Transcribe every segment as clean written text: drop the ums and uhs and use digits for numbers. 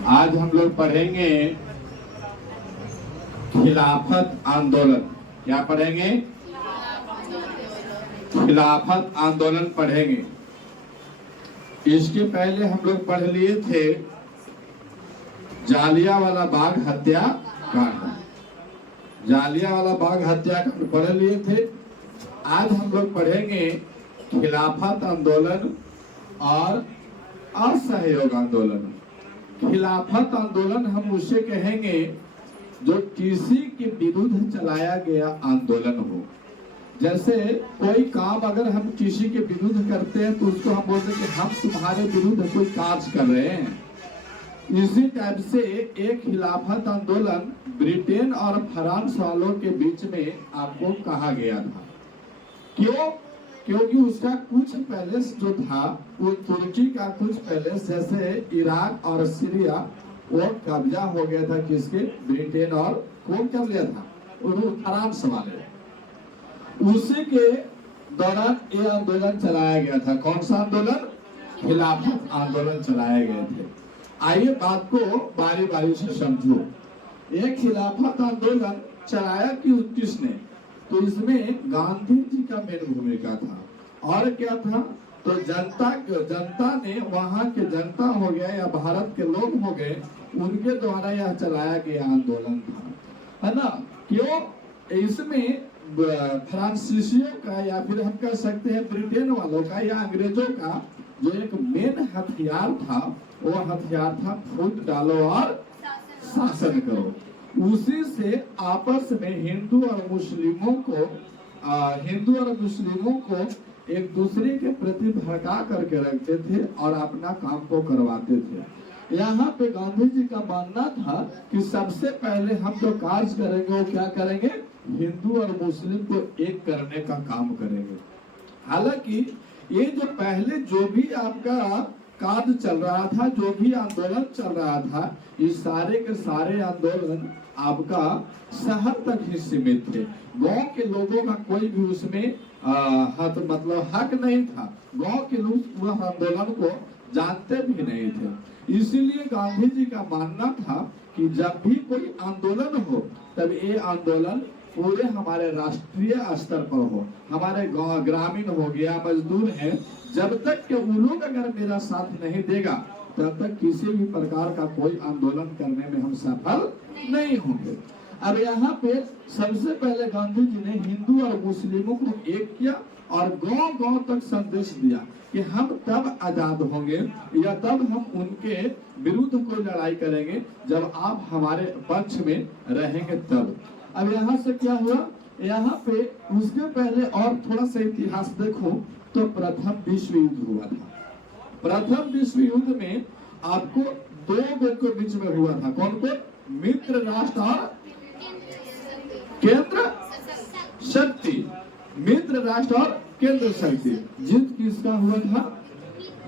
आज हम लोग पढ़ेंगे खिलाफत आंदोलन। क्या पढ़ेंगे? खिलाफत आंदोलन पढ़ेंगे। इसके पहले हम लोग पढ़ लिए थे जालियांवाला बाग हत्याकांड। जालियांवाला बाग हत्याकांड पढ़ लिए थे। आज हम लोग पढ़ेंगे खिलाफत आंदोलन और असहयोग आंदोलन। खिलाफत आंदोलन हम उसे कहेंगे जो किसी के विरुद्ध चलाया गया आंदोलन हो। जैसे कोई काम अगर हम किसी के विरुद्ध करते हैं तो उसको हम बोलते हैं कि हम तुम्हारे विरुद्ध कोई कार्य कर रहे हैं। इसी टाइप से एक खिलाफत आंदोलन ब्रिटेन और फ्रांस वालों के बीच में आपको कहा गया था। क्यों? क्योंकि उसका कुछ पैलेस जो था वो तुर्की का कुछ पैलेस जैसे इराक और सीरिया वो कब्जा हो गया था। किसके? ब्रिटेन और कौन कर लिया था? फ्रांस वाले। उसी के दौरान ये आंदोलन चलाया गया था। कौन सा आंदोलन? खिलाफत आंदोलन चलाए गए थे। आइए बात को बारी बारी से समझो। एक खिलाफत आंदोलन चलाया किसने? तो इसमें गांधी जी का मेन भूमिका था। और क्या था? तो जनता ने, वहां के जनता हो गया या भारत के लोग हो गए, उनके द्वारा यह चलाया गया आंदोलन था, है ना। क्यों? इसमें फ्रांसीसियों का या फिर हम कह सकते हैं ब्रिटेन वालों का या अंग्रेजों का जो एक मेन हथियार था वो हथियार था फूट डालो और शासन करो। उसी से आपस में हिंदू और मुस्लिमों को एक दूसरे के प्रति भड़का करके रखते थे और अपना काम को करवाते थे। यहाँ पे गांधी जी का मानना था कि सबसे पहले हम जो कार्य करेंगे वो क्या करेंगे? हिंदू और मुस्लिम को एक करने का काम करेंगे। हालांकि ये जो पहले जो भी आपका कार्य चल रहा था, जो भी आंदोलन चल रहा था, ये सारे के सारे आंदोलन आपका शहर तक ही सीमित थे। गांव के लोगों का कोई भी उसमें हक नहीं था। गांव के लोग वह आंदोलन को जानते भी नहीं थे। इसीलिए गांधी जी का मानना था कि जब भी कोई आंदोलन हो तब ये आंदोलन पूरे हमारे राष्ट्रीय स्तर पर हो। हमारे गांव ग्रामीण हो गया, मजदूर है, जब तक कि वो लोग अगर मेरा साथ नहीं देगा तब तक किसी भी प्रकार का कोई आंदोलन करने में हम सफल नहीं होंगे। अब यहाँ पे सबसे पहले गांधी जी ने हिंदू और मुस्लिमों को एक किया और गांव गांव तक संदेश दिया कि हम तब आजाद होंगे या तब हम उनके विरुद्ध कोई लड़ाई करेंगे जब आप हमारे पक्ष में रहेंगे तब। अब यहाँ से क्या हुआ? यहाँ पे उसके पहले और थोड़ा सा इतिहास देखो तो प्रथम विश्व युद्ध हुआ था। प्रथम विश्व युद्ध में आपको दो देश के बीच में हुआ था। कौन को? मित्र राष्ट्र और केंद्र शक्ति। मित्र राष्ट्र और केंद्र शक्ति। जीत किसका हुआ था?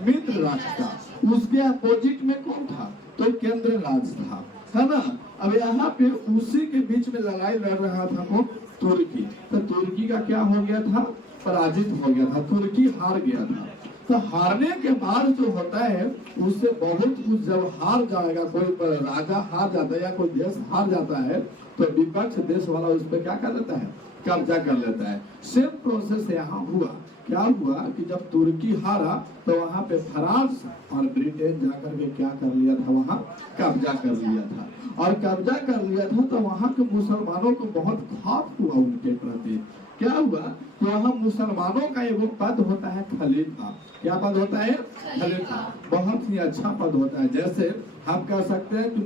मित्र राष्ट्र का। उसके अपोजिट में कौन था? तो केंद्र राष्ट्र था, है ना। अब यहाँ पे उसी के बीच में लड़ाई लड़ रहा था कौन? तुर्की। तो तुर्की का क्या हो गया था? पराजित हो गया था। तुर्की हार गया था। तो हारने के बाद जो होता है उससे बहुत कुछ, जब हार जाएगा कोई राजा हार जाता है या कोई देश हार जाता है तो विपक्ष देश वाला उस पर क्या कर लेता है? कब्जा कर लेता है। सेम प्रोसेस यहाँ हुआ। क्या हुआ कि जब तुर्की हारा तो वहाँ पे फ्रांस और ब्रिटेन जाकर के क्या कर लिया था? वहाँ कब्जा कर लिया था। और कब्जा कर लिया था तो वहाँ के मुसलमानों को बहुत खौफ हुआ उनके प्रति। क्या हुआ? तो वहाँ मुसलमानों का एक पद होता है खलीफा। क्या पद होता है? खलीफा। बहुत ही अच्छा पद होता है। जैसे हम कह सकते हैं कि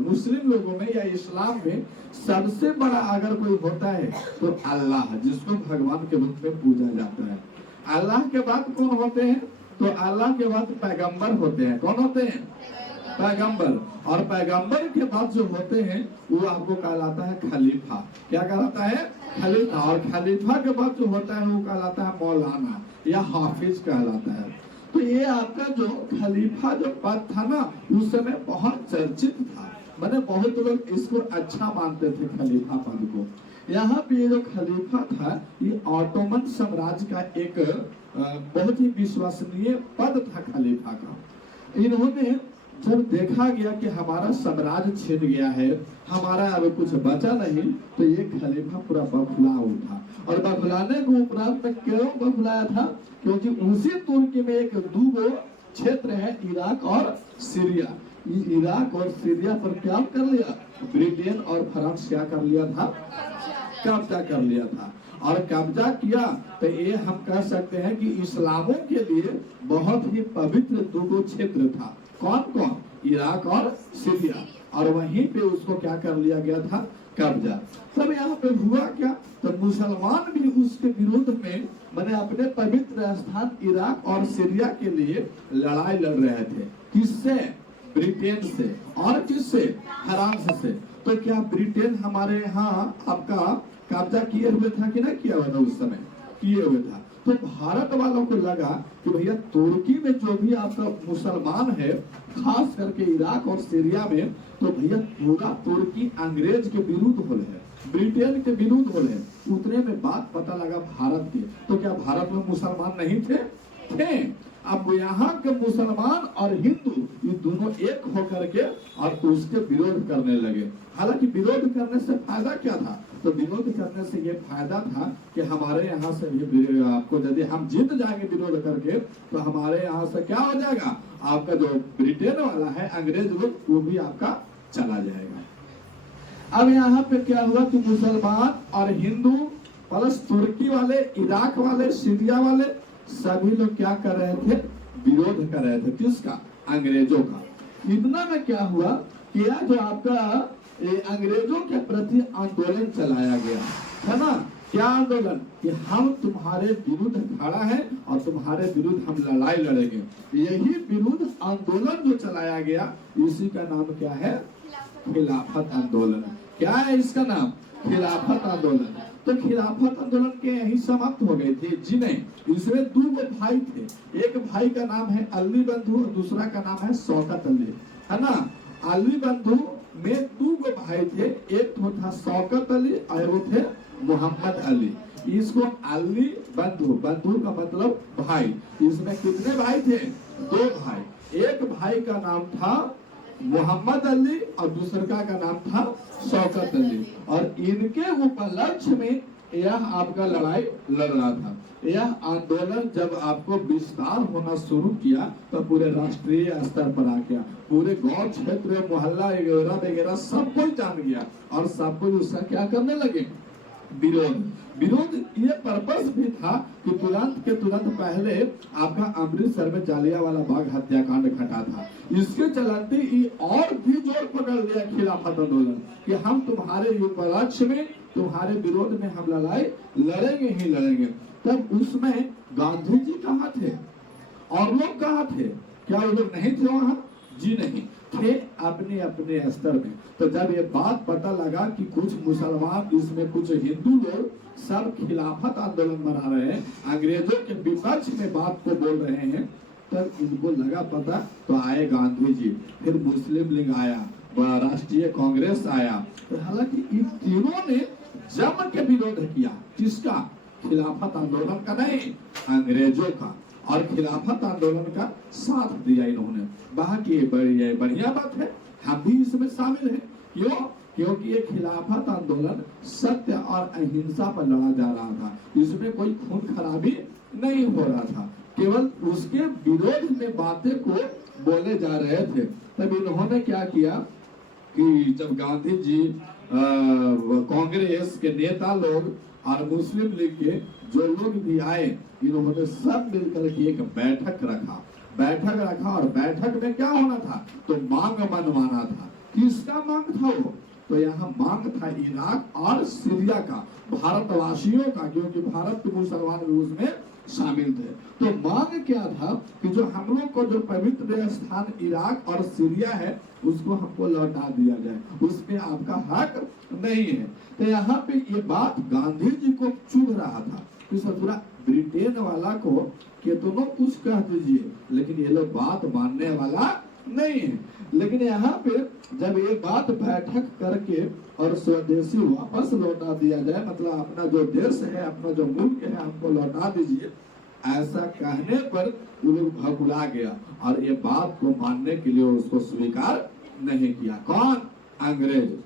मुस्लिम लोगों में या इस्लाम में सबसे बड़ा अगर कोई होता है तो अल्लाह, जिसको भगवान के रूप में पूजा जाता है। अल्लाह के बाद कौन होते हैं? तो अल्लाह के बाद पैगंबर होते हैं। कौन होते हैं? पैगंबर। और पैगंबर के बाद जो होते हैं वो आपको कहलाता है खलीफा। क्या कहलाता है? खलीफा। और खलीफा के बाद जो होता है वो कहलाता है मौलाना या हाफिज कहलाता है। तो ये आपका जो खलीफा जो पद था ना उस समय बहुत चर्चित था। मैंने बहुत लोग इसको अच्छा मानते थे खलीफा पद को। यहाँ पे ये जो खलीफा था ये ऑटोमन साम्राज्य का एक बहुत ही विश्वसनीय पद था खलीफा का। इन्होंने जब देखा गया कि हमारा साम्राज्य छिन गया है, हमारा अब कुछ बचा नहीं, तो ये खलीफा पूरा बौखला उठा। और बौखलाने के उपरांत में क्यों बौखलाया था? क्योंकि उसी तुर्की में एक दूगो क्षेत्र है, इराक और सीरिया। इराक और सीरिया पर क्या कर लिया? ब्रिटेन और फ्रांस क्या कर लिया था? कब्जा कर लिया था। और कब्जा किया तो ये हम कह सकते हैं कि इस्लामों के लिए बहुत ही पवित्र दूगो क्षेत्र था। कौन कौन? इराक और सीरिया। और वहीं पे उसको क्या कर लिया गया था? कब्जा। तब यहाँ पे हुआ क्या? तो मुसलमान भी उसके विरोध में मैंने अपने पवित्र स्थान इराक और सीरिया के लिए लड़ाई लड़ रहे थे। किससे? ब्रिटेन से। और किससे? फ्रांस से। तो क्या ब्रिटेन हमारे यहाँ आपका कब्जा किए हुए था कि नहीं किया हुआ था? उस समय किए हुए था। तो भारत वालों को लगा कि भैया तुर्की में जो भी आपका मुसलमान है, खास करके इराक और सीरिया में, तो भैया पूरा तुर्की अंग्रेज के विरुद्ध हो रहे, ब्रिटेन के विरुद्ध हो रहे। उतने में बात पता लगा भारत की। तो क्या भारत में मुसलमान नहीं थे? थे। अब यहाँ के मुसलमान और हिंदू ये दोनों एक होकर के और उसके विरोध करने लगे। हालांकि विरोध करने से फायदा क्या था? तो विरोध करने से ये फायदा था कि हमारे यहाँ से भी आपको यदि हम जीत जाएंगे विरोध करके, तो हमारे यहाँ से क्या हो जाएगा? आपका जो ब्रिटेन वाला है, अंग्रेज लोग, वो भी आपका चला जाएगा। अब यहाँ पे क्या हुआ कि मुसलमान और हिंदू प्लस तुर्की वाले, इराक वाले, सीरिया वाले सभी लोग क्या कर रहे थे? विरोध कर रहे थे। किसका? अंग्रेजों का। इतना में क्या हुआ कि यह जो आपका अंग्रेजों के प्रति आंदोलन चलाया गया है ना। क्या आंदोलन? कि हम तुम्हारे विरुद्ध खड़ा है और तुम्हारे विरुद्ध हम लड़ाई लड़ेंगे। यही विरुद्ध आंदोलन जो चलाया गया, इसी का नाम क्या है? खिलाफत आंदोलन। क्या है इसका नाम? खिलाफत आंदोलन। तो खिलाफत आंदोलन के यही समाप्त हो गए थे? जी नहीं। इसमें दो भाई थे। एक भाई का नाम है अली बंधु और दूसरा का नाम है शौकत अली, है ना। अली बंधु में दो भाई थे। एक तो था शौकत अली और वो थे मोहम्मद अली। इसको अली बंधु, बंधु का मतलब भाई। इसमें कितने भाई थे? दो भाई। एक भाई का नाम था मोहम्मद अली और दूसरा का नाम था शौकत अली। और इनके उपलक्ष्य में यह आपका लड़ाई लड़ रहा था। यह आंदोलन जब आपको विस्तार होना शुरू किया तो पूरे राष्ट्रीय स्तर पर आ गया। पूरे गांव क्षेत्र, मोहल्ला वगैरह वगैरह सब कोई जान गया और सब कोई उसका क्या करने लगे? विरोध। विरोध ये पर्पस भी था कि तुरंत के तुरंत पहले आपका अमृतसर में जालियांवाला बाग हत्याकांड घटा था। इसके चलते ये और भी जोर पकड़ लिया खिलाफत आंदोलन कि हम तुम्हारे उपलक्ष्य में, तुम्हारे विरोध में हम लड़ाई लड़ेंगे ही लड़ेंगे। तब उसमें गांधी जी कहाँ थे और लोग कहाँ थे? क्या वो लोग नहीं थे वहाँ? जी नहीं थे, अपने अपने स्तर में। तो जब ये बात पता लगा कि कुछ मुसलमान, इसमें कुछ हिंदू लोग सब खिलाफत आंदोलन मना रहे हैं, अंग्रेजों के विपक्ष में बात को बोल रहे हैं, तब इनको लगा पता। तो आए गांधी जी, फिर मुस्लिम लीग आया, राष्ट्रीय कांग्रेस आया। तो हालांकि इन तीनों ने जम के विरोध किया। किसका? खिलाफत आंदोलन का नहीं, अंग्रेजों का। और खिलाफत आंदोलन का साथ दिया इन्होंने। बाकी बढ़िया बात है, हम भी इसमें शामिल हैं। क्यों? क्योंकि ये खिलाफत आंदोलन सत्य और अहिंसा पर लड़ा जा रहा था। इसमें कोई खून खराबी नहीं हो रहा था, केवल उसके विरोध में बातें को बोले जा रहे थे। तब इन्होंने क्या किया कि जब गांधी जी, कांग्रेस के नेता लोग और मुस्लिम लीग के जो लोग भी आए, इन्होंने सब मिलकर के एक बैठक रखा और बैठक में क्या होना था? तो मांग मनवाना था। किसका मांग था वो? तो यहाँ मांग था इराक और सीरिया का, भारतवासियों का, क्योंकि भारत के मुसलमान भी उसमें शामिल थे। तो मांग क्या था कि जो हम लोग को जो पवित्र स्थान इराक और सीरिया है उसको हमको लौटा दिया जाए, उसमें आपका हक नहीं है। तो यहाँ पे ये बात गांधी जी को चुभ रहा था। इस पूरा ब्रिटेन वाला को कितनों कुछ कह दीजिए, लेकिन ये लोग बात मानने वाला नहीं है। लेकिन यहाँ पे जब ये बात बैठक करके और स्वदेशी वापस लौटा दिया जाए, मतलब अपना जो देश है, अपना जो मुल्क है, हमको लौटा दीजिए, ऐसा कहने पर वो लोग भगुला गया और ये बात को मानने के लिए उसको स्वीकार नहीं किया। कौन? अंग्रेज।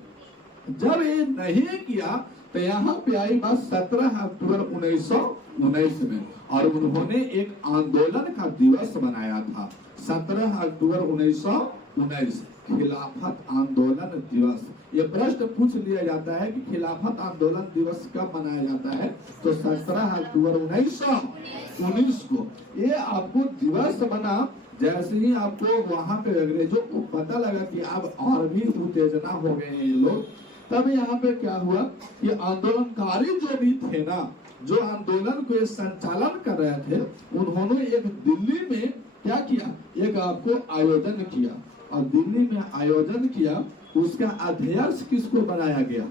जब ये नहीं किया तो यहाँ पे आई बात 17 अक्टूबर 1919 में, और उन्होंने एक आंदोलन का दिवस बनाया था 17 अक्टूबर 1919, खिलाफत आंदोलन दिवस। ये प्रश्न पूछ लिया जाता है कि खिलाफत आंदोलन दिवस कब मनाया जाता है, तो 17 अक्टूबर 1919 को। ये आपको दिवस बना जैसे ही आपको वहां पे अंग्रेजों को पता लगा कि अब और भी उत्तेजना हो गए हैं ये लोग, तब यहाँ पे क्या हुआ कि आंदोलनकारी जो भी थे ना, जो आंदोलन को संचालन कर रहे थे, उन्होंने एक दिल्ली में क्या किया, एक आपको आयोजन किया, और दिल्ली में आयोजन किया। उसका अध्यक्ष किसको बनाया गया?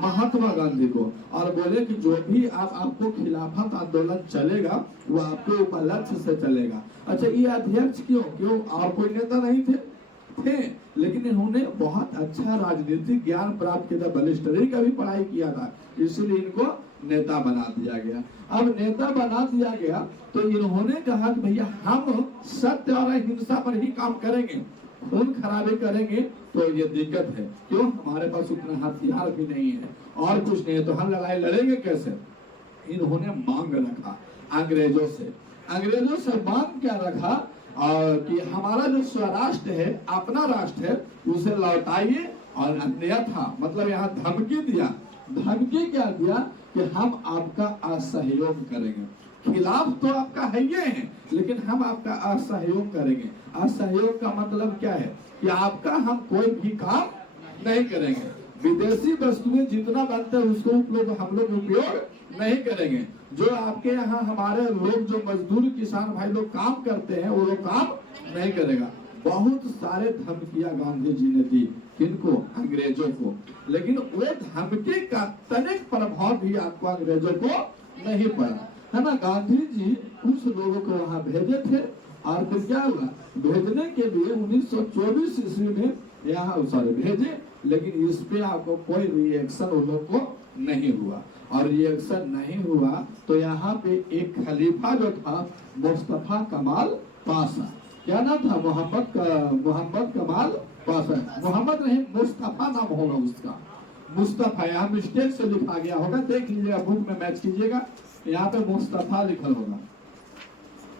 महात्मा गांधी को। और बोले कि जो भी आपको खिलाफत आंदोलन चलेगा वो आपके ऊपर लक्ष्य से चलेगा। अच्छा, ये अध्यक्ष क्यों और कोई नेता नहीं थे, लेकिन इन्होंने बहुत अच्छा राजनीतिक ज्ञान प्राप्त किया था, बैरिस्टरी का भी पढ़ाई किया था, इसलिए इनको नेता बना दिया गया। अब नेता बना दिया गया तो इन्होंने कहा कि भैया हम सत्य और अहिंसा पर ही काम करेंगे, खून खराबी करेंगे तो ये दिक्कत है। क्यों? हमारे पास उतना हथियार भी नहीं है और कुछ नहीं है, तो हम लड़ाई लड़ेंगे कैसे? इन्होंने मांग रखा अंग्रेजों से मांग क्या रखा, कि हमारा जो स्वराष्ट्र है, अपना राष्ट्र है, उसे लौटाइए, और अन्यथा मतलब यहाँ धमकी दिया। धमकी क्या दिया कि हम आपका असहयोग करेंगे, खिलाफ तो आपका है ये है, लेकिन हम आपका असहयोग करेंगे। असहयोग का मतलब क्या है कि आपका हम कोई भी काम नहीं करेंगे, विदेशी वस्तुएं जितना बनते हैं उसको हम लोग उपयोग नहीं करेंगे, जो आपके यहाँ हमारे लोग जो मजदूर किसान भाई लोग काम करते हैं वो लोग काम नहीं करेगा। बहुत सारे धमकियां गांधी जी ने दी, किनको? अंग्रेजों को। लेकिन वो धमकी का तनिक प्रभाव भी आपको अंग्रेजों को नहीं पड़ा, है ना। गांधी जी कुछ लोगों को वहां भेजे थे, और फिर क्या हुआ, भेजने के लिए 1924 ईस्वी में यहाँ भेजे, लेकिन इस पे आपको कोई रिएक्शन उन लोग को नहीं हुआ। और रिएक्शन नहीं हुआ तो यहाँ पे एक खलीफा जो था मुस्तफा कमाल पाशा, क्या नाम था? मोहम्मद कमाल पाशा, मोहम्मद नहीं मुस्तफा नाम होगा उसका, मुस्तफा। यहाँ मिस्टेक से लिखा गया होगा, देख लीजिएगा, बुक में मैच कीजिएगा, यहाँ पे मुस्तफा लिखल होगा,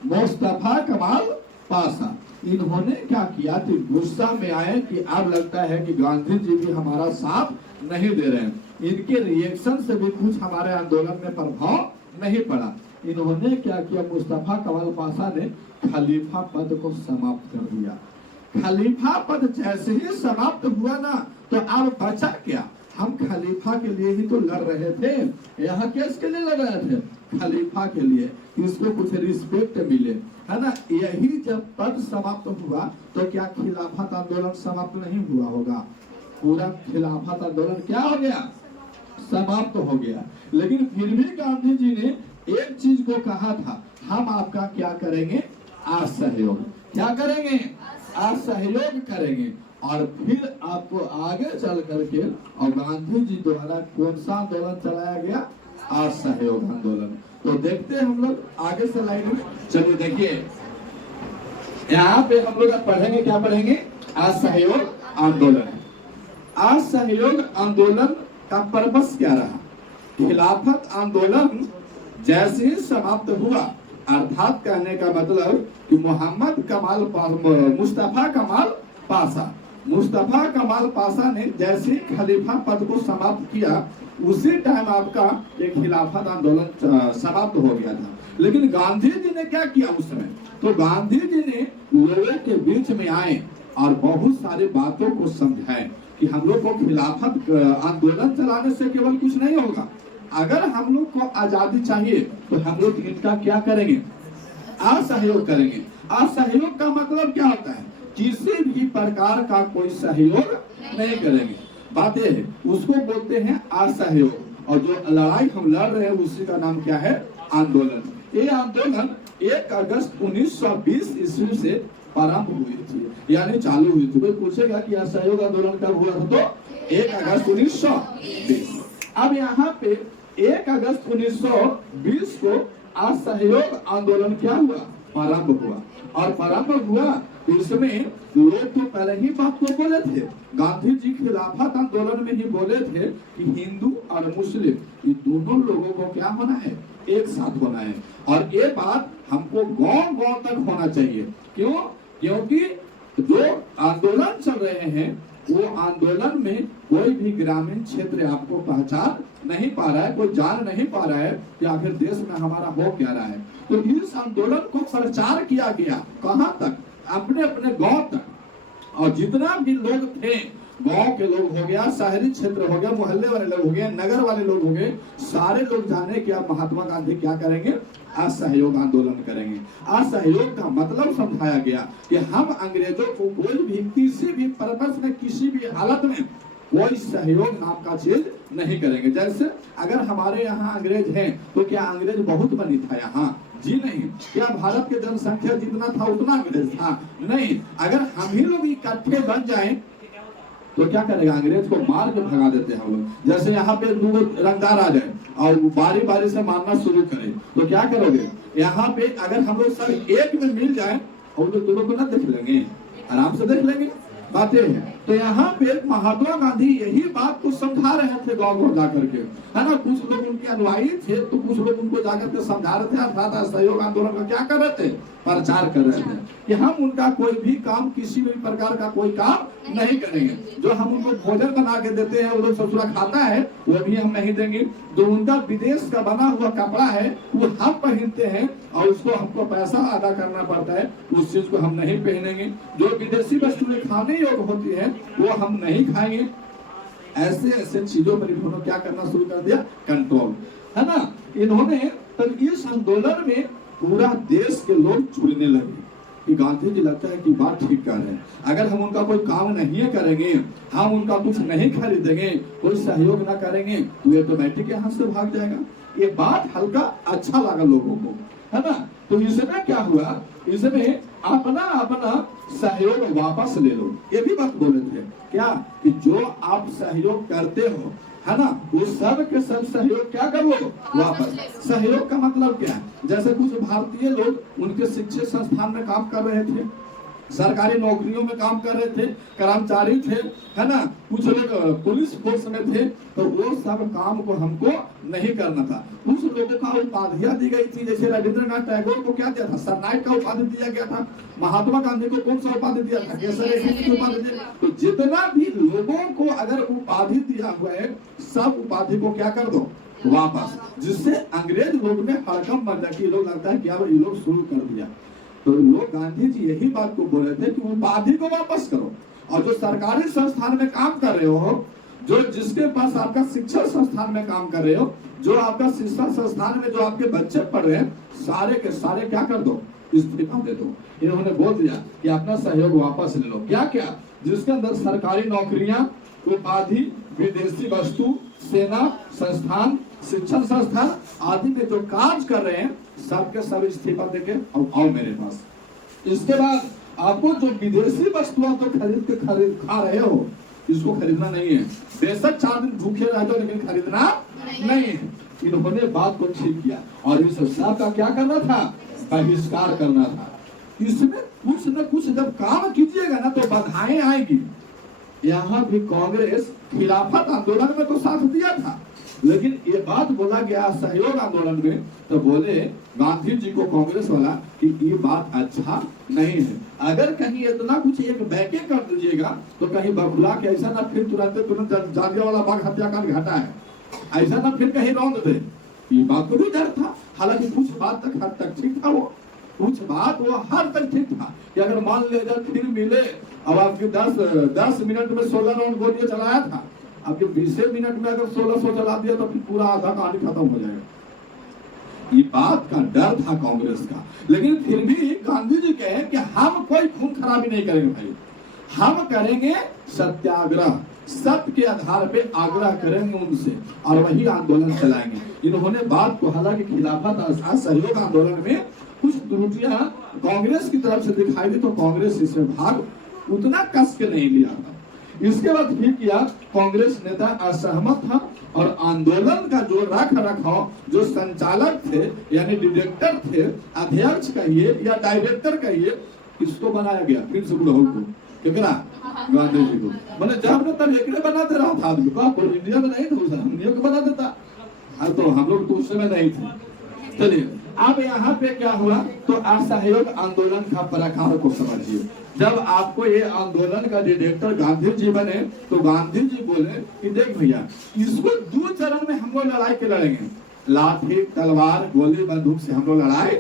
मुस्तफा कमाल पाशा। इन्होंने क्या किया कि गुस्सा में आए कि अब लगता है कि गांधी जी भी हमारा साथ नहीं दे रहे हैं, इनके रिएक्शन से भी कुछ हमारे आंदोलन में प्रभाव नहीं पड़ा। इन्होंने क्या किया, मुस्तफा कमाल पाशा ने खलीफा पद को समाप्त कर दिया। खलीफा पद जैसे ही समाप्त हुआ ना, तो अब बचा क्या? हम खलीफा के लिए ही तो लड़ रहे थे, यहाँ किसके लिए लड़ रहे थे? खलीफा के लिए, इसको कुछ रिस्पेक्ट मिले, है ना। यही जब पद समाप्त हुआ तो क्या खिलाफत आंदोलन समाप्त नहीं हुआ होगा? पूरा खिलाफत आंदोलन क्या हो गया? समाप्त हो गया। लेकिन फिर भी गांधी जी ने एक चीज को कहा था, हम आपका क्या करेंगे? असहयोग। क्या करेंगे? असहयोग करेंगे। और फिर आपको आगे चल करके, और गांधी जी द्वारा कौन सा आंदोलन चलाया गया? असहयोग आंदोलन। तो देखते हैं हम लोग आगे से लाइन में। चलिए देखिए, यहाँ पे हम लोग पढ़ेंगे, क्या पढ़ेंगे? असहयोग आंदोलन। असहयोग आंदोलन का पर्पस क्या रहा? खिलाफत आंदोलन जैसे ही समाप्त हुआ, अर्थात कहने का मतलब कि मुस्तफा कमाल पाशा ने जैसे खलीफा पद को समाप्त किया, उसी टाइम आपका एक खिलाफत आंदोलन समाप्त हो गया था। लेकिन गांधी जी ने क्या किया उस समय? तो गांधी जी ने लोगों के बीच में आए और बहुत सारी बातों को समझाए कि हम लोग को खिलाफत आंदोलन चलाने से केवल कुछ नहीं होगा, अगर हम लोग को आजादी चाहिए तो हम लोग इनका क्या करेंगे? असहयोग करेंगे। असहयोग का मतलब क्या होता है? किसी भी प्रकार का कोई सहयोग नहीं करेंगे। बात यह है, उसको बोलते हैं असहयोग। और जो लड़ाई हम लड़ रहे हैं उसी का नाम क्या है? आंदोलन। ये आंदोलन 1 अगस्त 1920 ईस्वी से प्रारंभ हुई थी, यानी चालू हुई थी। कोई पूछेगा कि असहयोग आंदोलन कब हुआ था, तो 1 अगस्त 1920। अब यहाँ पे 1 अगस्त 1920 को असहयोग आंदोलन क्या हुआ? प्रारंभ हुआ। और प्रारंभ हुआ तो इसमें लोग तो पहले ही बात को बोले थे, गांधी जी खिलाफत आंदोलन में ही बोले थे कि हिंदू और मुस्लिम ये दोनों लोगों को क्या होना है, एक साथ होना है। और ये बात हमको गांव गांव तक होना चाहिए। क्यों? क्योंकि जो आंदोलन चल रहे हैं वो आंदोलन में कोई भी ग्रामीण क्षेत्र आपको पहचान नहीं पा रहा है, कोई जान नहीं पा रहा है कि आखिर देश में हमारा हो क्या रहा है। तो इस आंदोलन को प्रचार किया गया कहां तक, अपने अपने गांव तक। और जितना भी लोग थे, गांव के लोग हो गया, शहरी क्षेत्र हो गया, मोहल्ले वाले लोग हो गए, नगर वाले लोग हो गए, सारे लोग जाने कि अब महात्मा गांधी क्या करेंगे, असहयोग आंदोलन करेंगे। असहयोग का मतलब समझाया गया कि हम अंग्रेजों को कोई भी किसी भी पर्पस में किसी भी हालत में कोई सहयोग नाम का चीज नहीं करेंगे। जैसे अगर हमारे यहाँ अंग्रेज हैं तो क्या अंग्रेज बहुत बनी था यहाँ? जी नहीं। क्या भारत की जनसंख्या जितना था उतना अंग्रेज था? नहीं। अगर हम ही लोग इकट्ठे बन जाएं तो क्या करेगा, अंग्रेज को मार के भगा देते हैं हम लोग। जैसे यहाँ पे लोग रंगदार आ जाए और बारी बारी से मारना शुरू करें तो क्या करोगे? यहाँ पे अगर हम लोग सब एक में मिल जाए और लोग दोनों को ना देख लेंगे, आराम से देख लेंगे, बातें हैं। तो यहाँ पे महात्मा गांधी यही बात को समझा रहे थे गाँव को जाकर के, है ना। कुछ लोग उनके अनुयायी थे तो कुछ लोग उनको जाकर के समझा रहे थे, अर्थात असहयोग आंदोलन का क्या कर रहे थे, प्रचार कर रहे थे कि हम उनका कोई भी काम, किसी भी प्रकार का कोई काम नहीं करेंगे। जो हम उनको भोजन बना के देते हैं वो लोग ससुरा खाता है वो भी हम नहीं देंगे। जो उनका विदेश का बना हुआ कपड़ा है वो हम पहनते हैं और उसको हमको पैसा अदा करना पड़ता है, उस चीज को हम नहीं पहनेंगे। जो विदेशी वस्तुएं खाने योग्य होती है वो हम नहीं खाएंगे। ऐसे ऐसे चीजों पर इन्होंने क्या करना शुरू कर दिया, कंट्रोल, है ना। इन्होंने तब इस आंदोलन में पूरा देश के लोग जुड़ने लगे कि गांधी जी लगता है कि बात ठीक कर रहे हैं। अगर हम उनका कोई काम नहीं करेंगे, हम उनका कुछ नहीं खरीदेंगे, कोई सहयोग ना करेंगे तो ये ऑटोमेटिक यहाँ से भाग जाएगा। ये बात हल्का अच्छा लगा लोगों को, है ना। तो इसमें क्या हुआ, इसमें अपना अपना सहयोग वापस ले लो, ये भी बात बोले थे क्या कि जो आप सहयोग करते हो, है ना, वो सब के सब सहयोग क्या करो, वापस। सहयोग का मतलब क्या है? जैसे कुछ भारतीय लोग उनके शिक्षण संस्थान में काम कर रहे थे, सरकारी नौकरियों में काम कर रहे थे, कर्मचारी थे, है ना, कुछ लोग पुलिस फोर्स में थे, तो वो सब काम को हमको नहीं करना था। कुछ लोगों का उपाधियां दी गई थी, जैसे रविंद्रनाथ टैगोर को क्या दिया था, सरनाइक का उपाधि दिया गया था। महात्मा गांधी को कौन सा उपाधि दिया था, केसर की उपाधि दिया। तो जितना भी लोगों को अगर उपाधि दिया हुआ है सब उपाधि को क्या कर दो, वापस, जिससे अंग्रेज लोग में हड़कंप बन जाए कि लोग लगता है कि अब ये लोग शुरू कर दिया। तो लोग गांधी जी यही बात को बोल रहे थे कि उपाधि को वापस करो। और जो सरकारी संस्थान में काम कर रहे हो, जो जिसके पास आपका शिक्षण संस्थान में काम कर रहे हो, जो आपका शिक्षा संस्थान में जो आपके बच्चे पढ़ रहे हैं, सारे के सारे क्या कर दो, इस्तीफा दे दो। इन्होंने बोल दिया कि अपना सहयोग वापस ले लो। क्या क्या? जिसके अंदर सरकारी नौकरियां, उपाधि, विदेशी वस्तु, सेना, संस्थान, शिक्षण संस्थान आदि में जो कार्य कर रहे हैं सबके सब इस्तीफा देके आओ मेरे पास। इसके बाद आपको जो विदेशी वस्तुओं को खरीद खा रहे हो, इसको खरीदना नहीं है। बेशक 4 दिन भूखे रह जाओ लेकिन खरीदना नहीं है। इन्होंने बात को ठीक किया और इस सब का क्या करना था, बहिष्कार करना था। इसमें कुछ न कुछ जब काम कीजिएगा ना तो बाधाएं आएगी। यहाँ भी कांग्रेस खिलाफत आंदोलन में तो साथ दिया था, लेकिन ये बात बोला गया सहयोग आंदोलन में तो बोले गांधी जी को कांग्रेस वाला कि ये बात अच्छा नहीं है। अगर कहीं इतना कुछ एक बैके कर दीजिएगा तो कहीं बखुला के ऐसा ना फिर तुरंत जालियांवाला बाग हत्याकांड घटा है, ऐसा ना फिर कहीं रौंद दे। ये बात को भी डर था। हालांकि कुछ बात तक हद तक ठीक था, वो कुछ बात वो हद तक ठीक था कि अगर मान लीजिए फिर मिले अब आपके 10 मिनट में 16 राउंड गोलियां चलाया था, आपके 20 मिनट में अगर 1600 चला दिया तो फिर पूरा आधा कहानी खत्म हो जाएगा। ये बात का डर था कांग्रेस का। लेकिन फिर भी गांधी जी कहे कि हम कोई खून खराबी नहीं करेंगे भाई, हम करेंगे सत्याग्रह, सत्य के आधार पे आग्रह करेंगे उनसे और वही आंदोलन चलाएंगे। इन्होंने बात को, हालांकि खिलाफत सहयोग आंदोलन में कुछ त्रुटियां कांग्रेस की तरफ से दिखाई दी तो कांग्रेस इसमें भाग उतना कस के नहीं लिया था। इसके बाद फिर किया कांग्रेस नेता असहमत था और आंदोलन का जो रख रखाव, जो संचालक थे यानी डायरेक्टर थे, अध्यक्ष कहिए या डायरेक्टर कहिए, इसको बनाया गया फिर से बुढ़ऊ को, केकरा गांधी जी को। मैंने जब न तब एकरे बना दे रहा था आदमी को, इंडिया में नहीं था, हम को बना देता। हाँ तो हम लोग तो उस समय नहीं थे। चलिए अब यहाँ पे क्या हुआ, तो असहयोग आंदोलन का प्रकार को समझिए। जब आपको ये आंदोलन का डायरेक्टर गांधी जी बने, तो गांधी जी बोले कि देख भैया, इसको 2 चरण में हम लोग लड़ाई के लड़ेंगे, लाठी तलवार गोली बंदूक से हम लोग लड़ाई,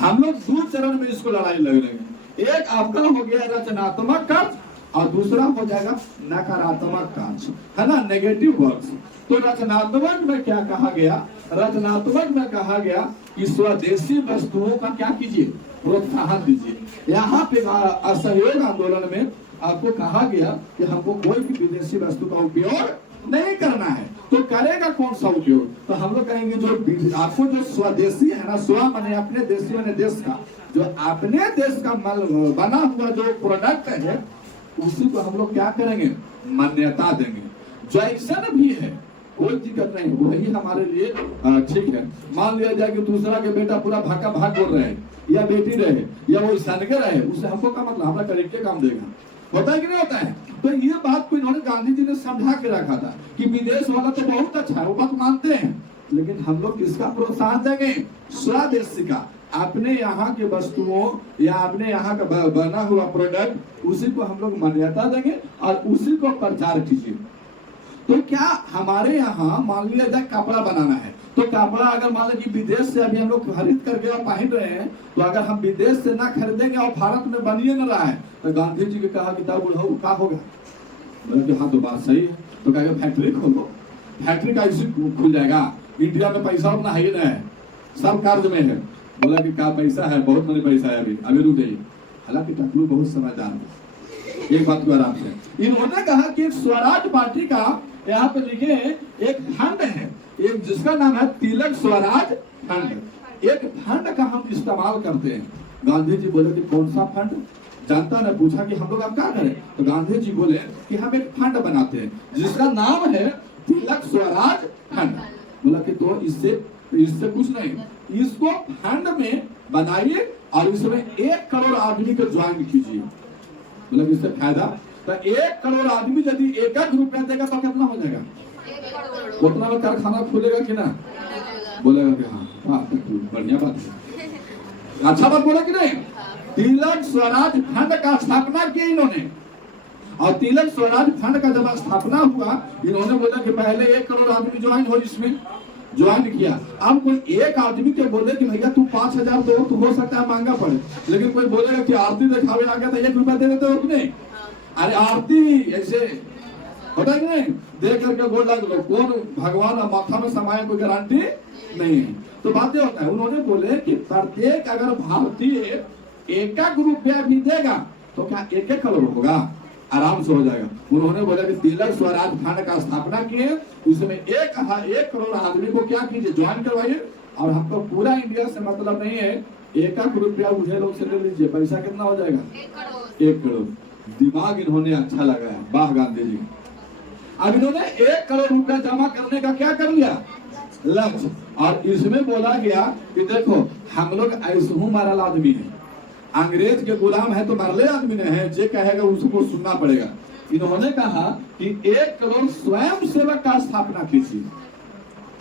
हम लोग 2 चरण में इसको लड़ाई लड़ेंगे। एक आपका हो गया रचनात्मक कार्य और दूसरा हो जाएगा नकारात्मक कार्य, है ना, नेगेटिव वर्ड्स। तो रचनात्मक में क्या कहा गया, रचनात्मक में कहा गया कि स्वदेशी वस्तुओं का क्या कीजिए, प्रोत्साहन दीजिए। यहाँ पे असहयोग आंदोलन में आपको कहा गया कि हमको कोई भी विदेशी वस्तु का उपयोग नहीं करना है। तो करेगा कौन सा उपयोग, तो हम लोग कहेंगे जो आपको जो स्वदेशी है ना, स्व माने अपने देशी माने देश का, जो अपने देश का बना हुआ जो प्रोडक्ट है उसी को हम लोग क्या करेंगे, मान्यता देंगे। जैसन भी है कोई दिक्कत नहीं, वही हमारे लिए ठीक है। मान लिया जाए कि दूसरा के बेटा पूरा भागा भाग बोल रहे हैं या बेटी रहे या वो सनगर रहे, उससे हमको क्या मतलब, हमारा करेक्ट काम देगा, होता है कि नहीं होता है। तो ये बात को इन्होंने गांधी जी ने समझा के रखा था कि विदेश वाला तो बहुत अच्छा है, वो बात मानते हैं, लेकिन हम लोग किसका प्रोत्साहन देंगे, स्वदेशी का, अपने यहाँ के वस्तुओं या अपने यहाँ का बना हुआ प्रोडक्ट, उसी को हम लोग मान्यता देंगे और उसी को प्रचार कीजिए। तो क्या हमारे यहाँ मान लिया जाए कपड़ा बनाना है, तो कपड़ा अगर मान लीजिए विदेश से अभी हम लोग खरीद करके और पहन रहे हैं, तो अगर हम विदेश से ना खरीदेंगे और भारत में बनिए न रहा है, तो गांधी जी के कहा कि तब बुढ़ऊ क्या होगा, बोले कि हाँ तो बात सही है, तो कहेगा फैक्ट्री खोलो, फैक्ट्री का इसी खुल जाएगा, इंडिया में पैसा उतना है ही नहीं है, सब कार्य में है। बोला कि क्या पैसा है, बहुत नहीं पैसा है, अभी रुक जाइए। हालांकि टकलू बहुत समझदार है, एक बात को आराम से इन्होंने कहा कि स्वराज पार्टी का यहाँ पे लिखे एक फंड है, एक जिसका नाम है तिलक स्वराज फंड, एक फंड का हम इस्तेमाल करते हैं। गांधी जी बोले कि कौन सा फंड, जनता ने पूछा कि हम लोग अब क्या करें, तो गांधी जी बोले कि हम एक फंड बनाते हैं जिसका नाम है तिलक स्वराज फंड। बोला कि तो इससे कुछ नहीं, इसको फंड में बनाइए और इसमें 1 करोड़ आदमी को ज्वाइन कीजिए। बोला कि इससे फायदा, तो 1 करोड़ आदमी यदि 1 रुपया देगा तो कितना हो जाएगा, उतना में कारखाना खुलेगा कि ना, बोलेगा कि हाँ बढ़िया बात है, अच्छा बात बोला कि नहीं। तिलक स्वराज फंड का स्थापना की इन्होंने, और तिलक स्वराज फंड का जब स्थापना हुआ, इन्होंने बोला कि पहले 1 करोड़ आदमी ज्वाइन हो, इसमें ज्वाइन किया। अब कोई एक आदमी के बोले कि भैया तू 5,000 दो, तो हो सकता है महंगा पड़े, लेकिन कोई बोलेगा कि आरती दिखावे आ गया तो 1 रुपया दे देते हो कि नहीं, अरे आरती ऐसे होता है कि नहीं, देख करके बोल लग लो, कौन भगवान माथा में समाये कोई गारंटी नहीं है। तो बातें होता है, उन्होंने बोले कि प्रत्येक अगर भारतीय 1 रुपया भी देगा तो क्या 1 करोड़ होगा, आराम से हो जाएगा। उन्होंने बोला कि तिलक स्वराज फंड का स्थापना किए, उसमें 1 करोड़ आदमी को क्या कीजिए, ज्वाइन करवाइए, और हमको पूरा इंडिया से मतलब नहीं है, 1 रुपया मुझे लोग से ले लीजिए, पैसा कितना हो जाएगा, 1 करोड़। दिमाग इन्होंने अच्छा लगाया, वाह गांधी जी। अब इन्होंने 1 करोड़ रुपया जमा करने का क्या कर लिया, लक्ष्य, और इसमें बोला गया कि देखो हम लोग ऐसे मारल आदमी है, अंग्रेज के गुलाम है तो मरले आदमी ने है, जे कहेगा उसको सुनना पड़ेगा। इन्होंने कहा कि 1 करोड़ स्वयं सेवक का स्थापना कीजिए।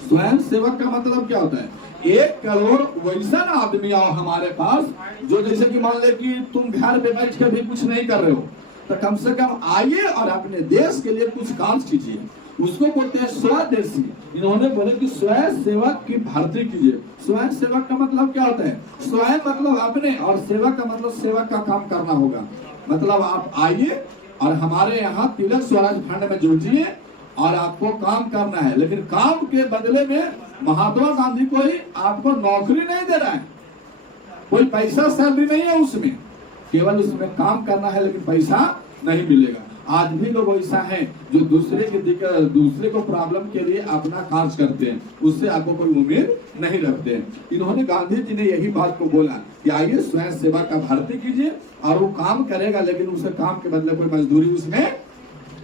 स्वयं सेवक का मतलब क्या होता है, 1 करोड़ वैसा आदमी आओ हमारे पास जो जैसे कि मान ले कि तुम घर पे बैठ के भी कुछ नहीं कर रहे हो, तो कम से कम आइए और अपने देश के लिए कुछ काम कीजिए, उसको बोलते हैं स्वदेशी। इन्होंने बोले कि स्वयं सेवक की भर्ती कीजिए। स्वयं सेवक का मतलब क्या होता है, स्वयं मतलब अपने, और सेवक का मतलब सेवक का काम करना होगा, मतलब आप आइए और हमारे यहाँ तिलक स्वराज फंड में जुटिए और आपको काम करना है, लेकिन काम के बदले में महात्मा गांधी कोई आपको नौकरी नहीं दे रहा है, कोई पैसा सैलरी नहीं है उसमें, केवल उसमें काम करना है, लेकिन पैसा नहीं मिलेगा। आज भी लोग ऐसा है जो दूसरे की दिक्कत, दूसरे को प्रॉब्लम के लिए अपना कार्य करते हैं, उससे आपको कोई उम्मीद नहीं रखते हैं। इन्होंने गांधी जी ने यही बात को बोला कि आइए स्वयं सेवा का भर्ती कीजिए और वो काम करेगा, लेकिन उसे काम के बदले कोई मजदूरी उसमें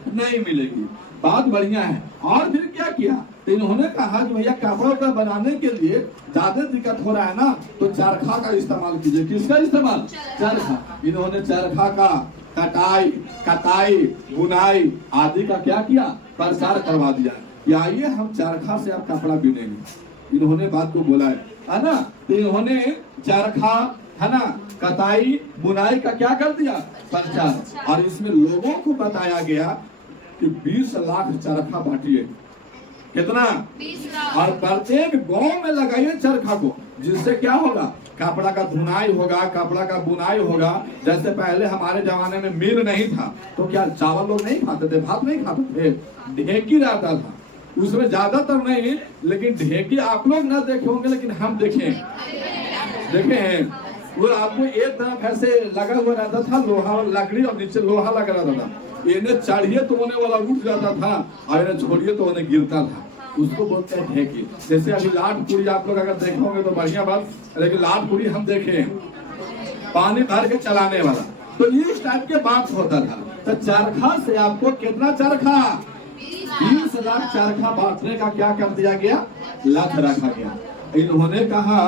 नहीं मिलेगी। बात बढ़िया है। और फिर क्या किया, तो इन्होंने कहा कि भैया कपड़ा बनाने के लिए ज्यादा दिक्कत हो रहा है ना, तो चरखा का इस्तेमाल कीजिए। किसका इस्तेमाल? चरखा। इन्होंने चरखा का कटाई, कताई, बुनाई आदि का क्या किया, प्रसार करवा दिया कि आइए हम चरखा से आप कपड़ा बिनेंगे। इन्होंने बात को बोला है ना। तो इन्होंने चरखा है ना, कताई बुनाई का क्या कर दिया, प्रचार। और इसमें लोगों को बताया गया कि 20 लाख चरखा बांटिए। कितना? 20 लाख। और प्रत्येक गांव में लगाइए चरखा को, जिससे क्या होगा, कपड़ा का धुनाई होगा, कपड़ा का बुनाई होगा। जैसे पहले हमारे जमाने में मिल नहीं था तो क्या चावल लोग नहीं खाते थे, भात नहीं खाते थे, ढेकी रहता था। उसमें ज्यादातर नहीं, लेकिन ढेकी आप लोग ना देखे होंगे, लेकिन हम देखे हैं। वो आपको एक तरफ ऐसे लगा हुआ रहता था लोहा, लकड़ी, और नीचे लोहा लगा रहता था। इन्हें चढ़िए तो होने वाला उठ जाता था, और इन्हें छोड़िए तो उन्हें गिरता था। उसको बोलते हैं ढेकी। जैसे अभी लाट पूरी आप लोग अगर देखे होंगे तो बढ़िया बात, लेकिन लाट पूरी हम देखे हैं, पानी भर के चलाने वाला। तो इस टाइप के बात होता था। तो चरखा से आपको कितना चरखा, 20 लाख चरखा बांटने का क्या कर दिया गया, लक्ष्य रखा गया। इन्होंने कहा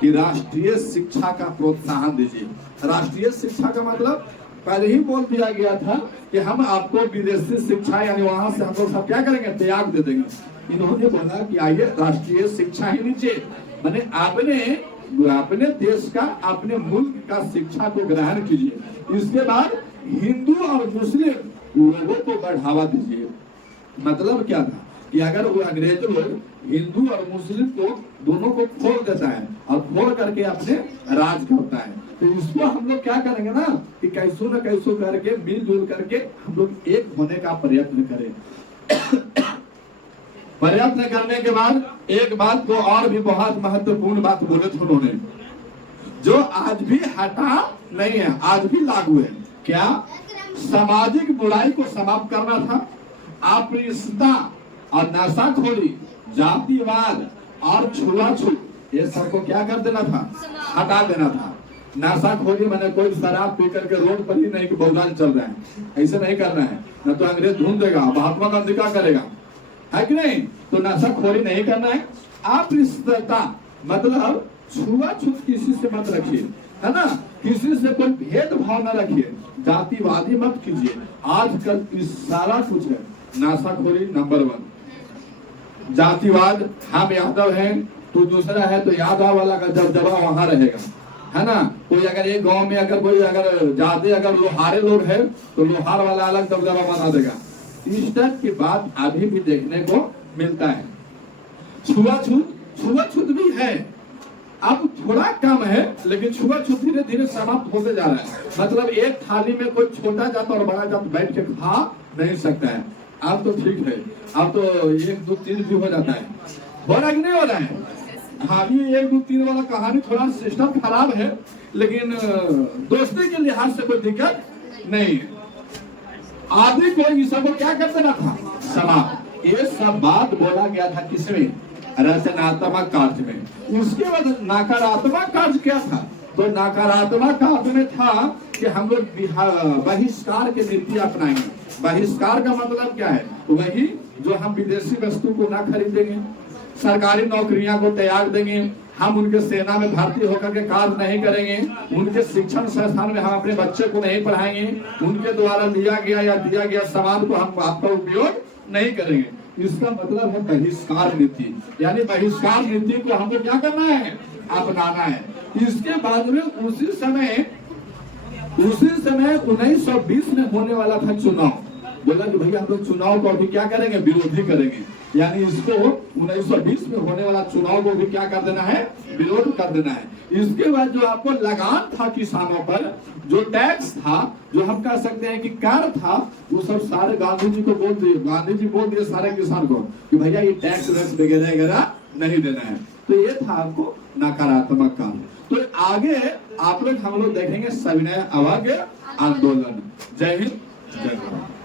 कि राष्ट्रीय शिक्षा का प्रोत्साहन दीजिए। राष्ट्रीय शिक्षा का मतलब पहले ही बोल दिया गया था कि हम आपको विदेशी शिक्षा, यानी वहां से हम लोग सब क्या करेंगे, त्याग दे देंगे। इन्होंने बोला कि आइए राष्ट्रीय शिक्षा ही नीचे, मैंने अपने देश का, अपने मुल्क का शिक्षा को ग्रहण कीजिए। इसके बाद हिंदू और मुस्लिम लोगों को बढ़ावा दीजिए। मतलब क्या था कि अगर वो अंग्रेज लोग हिंदू और मुस्लिम को दोनों को खोल देता है और खोल करके अपने राज करता है, तो इसको हम लोग क्या करेंगे ना कि कैसो न कैसो करके मिलजुल करके हम लोग एक होने का प्रयत्न करें। प्रयत्न करने के बाद एक बात को और भी बहुत महत्वपूर्ण बात बोले थे उन्होंने, जो आज भी हटा नहीं है, आज भी लागू है। क्या? सामाजिक बुराई को समाप्त करना था। अस्पृश्यता और नशाखोरी, जातिवाद और छुआछूत, ये सबको क्या कर देना था, हटा देना था। नशाखोरी मैंने कोई शराब पी करके रोड पर ही नहीं कि बहुरान चल रहे हैं, ऐसे नहीं करना है, न तो अंग्रेज ढूंढ देगा, महात्मा गांधी क्या करेगा, है कि नहीं। तो नशाखोरी नहीं करना है। अस्पृश्यता मतलब छुआछूत किसी से मत रखिए, है ना, किसी से कोई भेदभाव न रखिए, जातिवादी मत कीजिए। आजकल इस सारा कुछ है। नशाखोरी नंबर 1, जातिवाद, हम यादव हैं तो दूसरा है, तो यादव वाला का दबदबा वहां रहेगा, है ना। कोई अगर एक गांव में अगर कोई अगर ज्यादा अगर लोहारे लोग हैं तो लोहार वाला अलग दबदबा बना देगा। इस टाइप की बात अभी भी देखने को मिलता है। छुआछूत भी है, अब थोड़ा कम है, लेकिन छुआछूत धीरे धीरे समाप्त होते जा रहा है। मतलब एक थाली में कोई छोटा जात और बड़ा जात बैठ के खा नहीं सकता है। अब तो ठीक है, अब तो 1 2 3 भी हो जाता है। हो रहा कि नहीं हो रहा है? हाँ, ये 1 2 3 वाला कहानी थोड़ा सिस्टम खराब है, लेकिन दोस्ती के लिहाज से कोई दिक्कत नहीं है। आदमी को इस सबको क्या कर देना था, समाप्त। ये सब बात बोला गया था किसमें, रचनात्मक कार्य में। उसके बाद नकारात्मक कार्य क्या था, तो नकारात्मक कार्य में था कि हम लोग बहिष्कार की नीति अपनाएंगे। बहिष्कार का मतलब क्या है, वही जो हम विदेशी वस्तु को ना खरीदेंगे, सरकारी नौकरियां को त्याग देंगे, हम उनके सेना में भर्ती होकर के कार्य नहीं करेंगे, उनके शिक्षण संस्थान में हम अपने बच्चे को नहीं पढ़ाएंगे, उनके द्वारा लिया गया या दिया गया सामान को हम आपका उपयोग नहीं करेंगे। इसका मतलब है बहिष्कार नीति। यानी बहिष्कार नीति को हमको क्या करना है, अपनाना है। इसके बाद में उसी समय 1920 में होने वाला था चुनाव। बोला कि भैया हम लोग चुनाव को अभी क्या करेंगे, विरोधी करेंगे। यानी इसको 1920 में होने वाला चुनाव को भी क्या कर देना है, विरोध कर देना है। इसके बाद जो आपको लगान था किसानों पर, जो टैक्स था, जो हम कह सकते हैं कि कर था, वो सब सारे गांधी जी को बोल दिए, गांधी जी बोल दिए सारे किसान को कि भैया ये टैक्स वगैरह नहीं देना है। तो ये था आपको नकारात्मक काम। तो आगे आप लोग हम लोग देखेंगे सविनय अवज्ञा आंदोलन। जय हिंद, जय भारत।